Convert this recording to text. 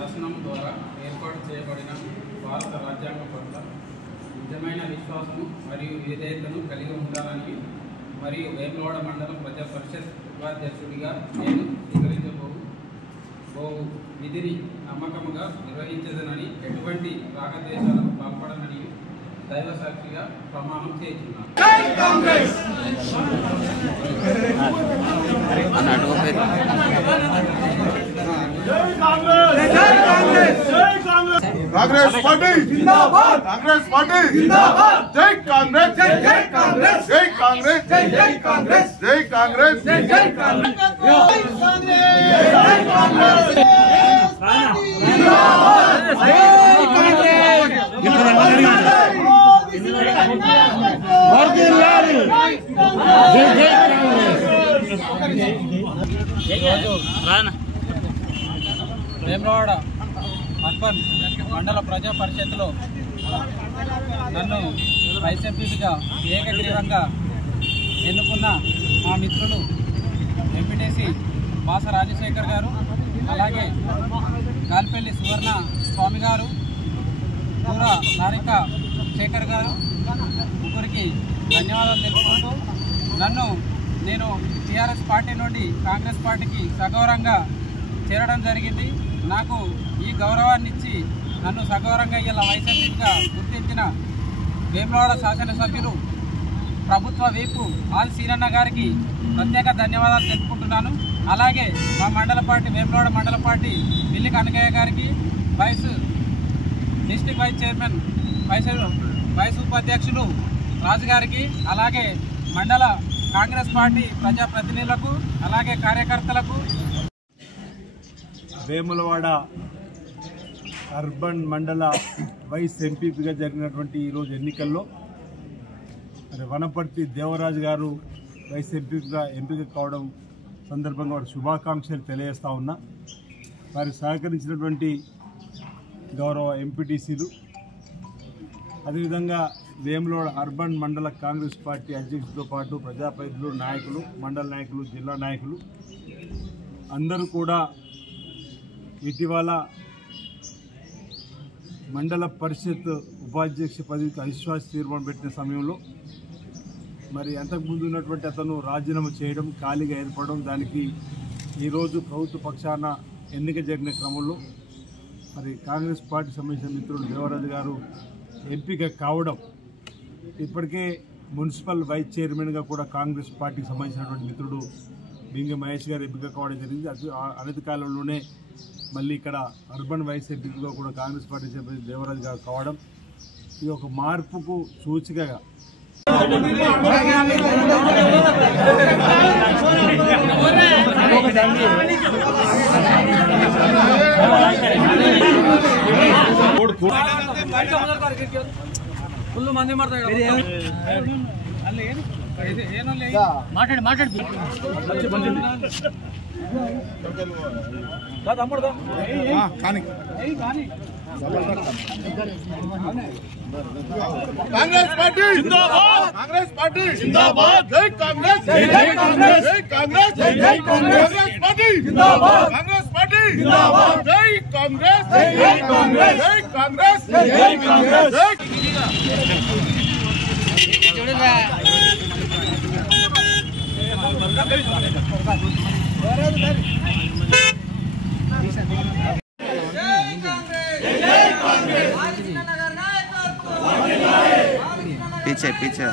శాసనం ద్వారా ఏర్పాటు చేయబడిన భారత రాజ్యాంగం పట్ల నిజమైన విశ్వాసము మరియు విధేయతను కలిగి ఉండాలని మరియు వేములవాడ మండలం ప్రజా పరిషత్ ఉపాధ్యక్షుడిగా నేను స్వీకరించబోవు విధిని నమ్మకముగా నిర్వహించదనని ఎటువంటి రాగద్వేషాలకు పాల్పడనని దైవ సాక్షిగా ప్రమాణం చేస్తున్నాను. कांग्रेस पार्टी जिंदाबाद, कांग्रेस पार्टी जिंदाबाद, जय कांग्रेस, जय कांग्रेस, जय कांग्रेस, जय कांग्रेस, जय कांग्रेस, जय कांग्रेस, जय कांग्रेस, వేములవాడ అర్బన్ మండల ప్రజా పరిషత్లో నన్ను వైస్ ఎంపీగా ఏకగ్రీవంగా ఎన్నుకున్న మా మిత్రులు ఎంపీటీసీ బాస రాజశేఖర్ గారు, అలాగే గాల్పల్లి సువర్ణ స్వామి గారు, పూర నారిక శేఖర్ గారు ముగ్గురికి ధన్యవాదాలు తెలుపుకుంటూ నేను టీఆర్ఎస్ పార్టీ నుండి కాంగ్రెస్ పార్టీకి సగౌరవంగా చేరడం జరిగింది. నాకు ఈ గౌరవాన్ని ఇచ్చి నన్ను సగౌరవంగా ఇలా వైస్ ఎంపీగా గుర్తించిన వేములవాడ శాసనసభ్యులు ప్రభుత్వ వీపు ఆల్ సీనన్న గారికి ప్రత్యేక ధన్యవాదాలు తెలుపుకుంటున్నాను. అలాగే మా మండల పార్టీ వేములవాడ మండల పార్టీ బిల్లి కనకయ్య గారికి, డిస్ట్రిక్ట్ వైస్ చైర్మన్ వైస్ ఉపాధ్యక్షులు రాజు గారికి, అలాగే మండల కాంగ్రెస్ పార్టీ ప్రజాప్రతినిధులకు, అలాగే కార్యకర్తలకు. వేములవాడ అర్బన్ మండల వైస్ ఎంపీగా జరిగినటువంటి ఈరోజు ఎన్నికల్లో మరి వనపర్తి దేవరాజు గారు వైస్ ఎంపీగా ఎంపిక కావడం సందర్భంగా వారి శుభాకాంక్షలు తెలియజేస్తా ఉన్నా. వారికి సహకరించినటువంటి గౌరవ ఎంపీటీసీలు, అదేవిధంగా వేములవాడ అర్బన్ మండల కాంగ్రెస్ పార్టీ అధ్యక్షులతో పాటు ప్రజాప్రతినిధులు, నాయకులు, మండల నాయకులు, జిల్లా నాయకులు అందరూ కూడా ఇటీవల మండల పరిషత్ ఉపాధ్యక్ష పదవికి అవిశ్వాస తీర్మానం పెట్టిన సమయంలో మరి అంతకుముందు ఉన్నటువంటి అతను రాజీనామా చేయడం, ఖాళీగా ఏర్పడడం, దానికి ఈరోజు ప్రభుత్వ పక్షాన ఎన్నిక జరిగిన క్రమంలో మరి కాంగ్రెస్ పార్టీ సంబంధించిన మిత్రులు దేవరాజు గారు ఎంపిక కావడం, ఇప్పటికే మున్సిపల్ వైస్ చైర్మన్గా కూడా కాంగ్రెస్ పార్టీకి సంబంధించినటువంటి మిత్రుడు బింగి మహేష్ గారు ఎంపిక కావడం జరిగింది. అనతి కాలంలోనే మళ్ళీ ఇక్కడ అర్బన్ వైస్ ఎంపీగా కూడా కాంగ్రెస్ పార్టీ సభ్యులు దేవరాజు గారు కావడం ఇది ఒక మార్పుకు సూచికగా ఫుల్ మంది మాట్లాడి कांग्रेस पार्टी जिंदाबाद, कांग्रेस पार्टी जिंदाबाद, जय कांग्रेस, जय कांग्रेस, जय कांग्रेस, जय कांग्रेस पार्टी जिंदाबाद, कांग्रेस पार्टी जिंदाबाद, जय कांग्रेस, जय कांग्रेस, जय कांग्रेस, जय कांग्रेस, पीछे पीछे